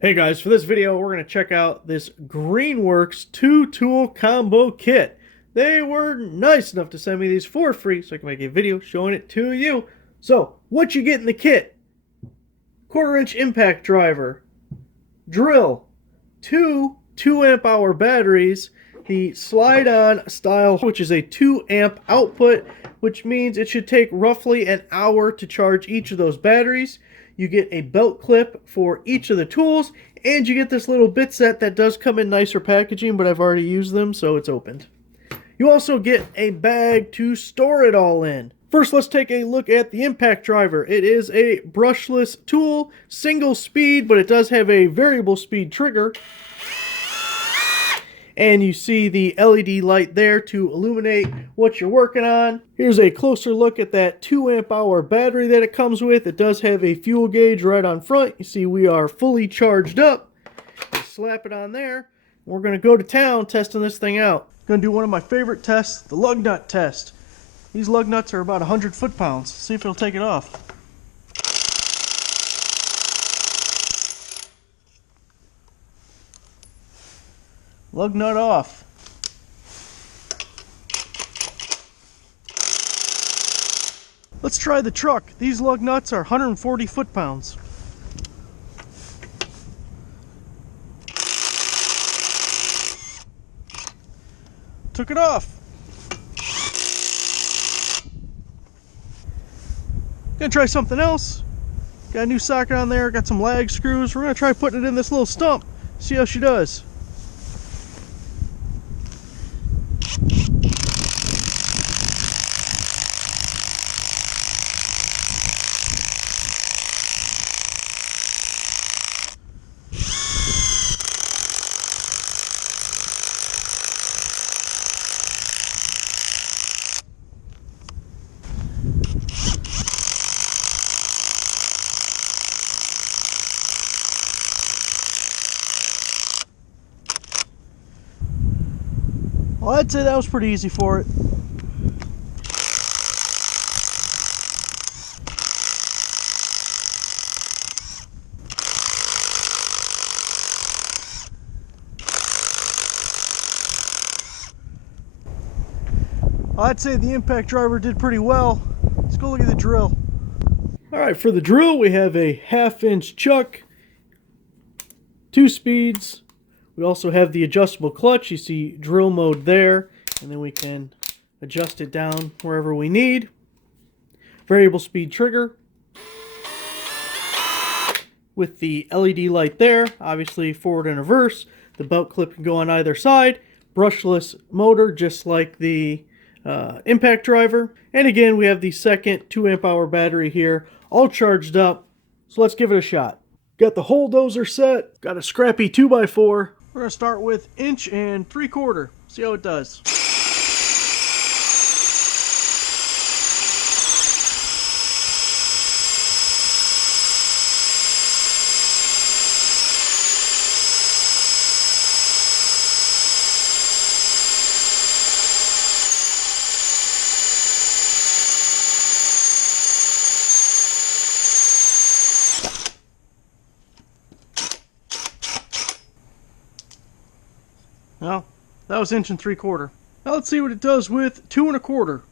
Hey guys, for this video we're going to check out this Greenworks 2-tool combo kit. They were nice enough to send me these for free so I can make a video showing it to you. So, what you get in the kit: 1/4-inch impact driver, drill, two 2-amp hour batteries, the slide-on style, which is a 2-amp output, which means it should take roughly an hour to charge each of those batteries. You get a belt clip for each of the tools, and you get this little bit set that does come in nicer packaging, but I've already used them, so it's opened. You also get a bag to store it all in. First, let's take a look at the impact driver. It is a brushless tool, single speed, but it does have a variable speed trigger. And you see the LED light there to illuminate what you're working on. Here's a closer look at that 2-amp hour battery that it comes with. It does have a fuel gauge right on front. You see we are fully charged up. You slap it on there. We're going to go to town testing this thing out. Going to do one of my favorite tests, the lug nut test. These lug nuts are about 100 foot-pounds. See if it'll take it off. Lug nut off. Let's try the truck. These lug nuts are 140 foot-pounds. Took it off. Gonna try something else. Got a new socket on there, got some lag screws. We're gonna try putting it in this little stump. See how she does. Well, I'd say that was pretty easy for it. I'd say the impact driver did pretty well. Let's go look at the drill. Alright, for the drill we have a 1/2-inch chuck, 2 speeds. We also have the adjustable clutch. You see drill mode there, and then we can adjust it down wherever we need. Variable speed trigger with the LED light there, obviously forward and reverse. The belt clip can go on either side. Brushless motor, just like the impact driver. And again, we have the second 2-amp hour battery here, all charged up. So let's give it a shot. Got the hole dozer set, got a scrappy 2x4. We're going to start with 1 3/4 inch. See how it does. Well, that was 1 3/4 inch. Now let's see what it does with 2 1/4 inch.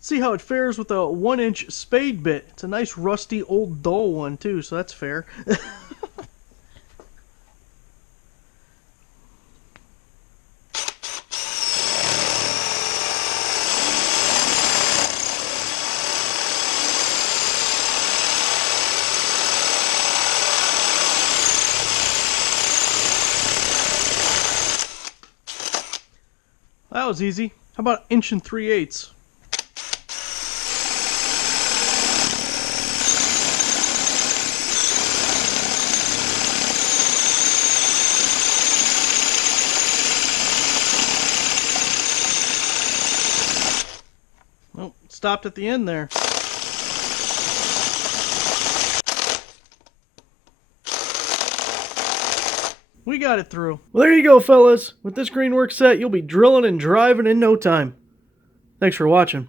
See how it fares with a 1-inch spade bit. It's a nice rusty old dull one too, so that's fair. That was easy. How about 1 3/8 inch? stopped at the end there. We got it through. Well, there you go, fellas. With this Greenworks set, you'll be drilling and driving in no time. Thanks for watching.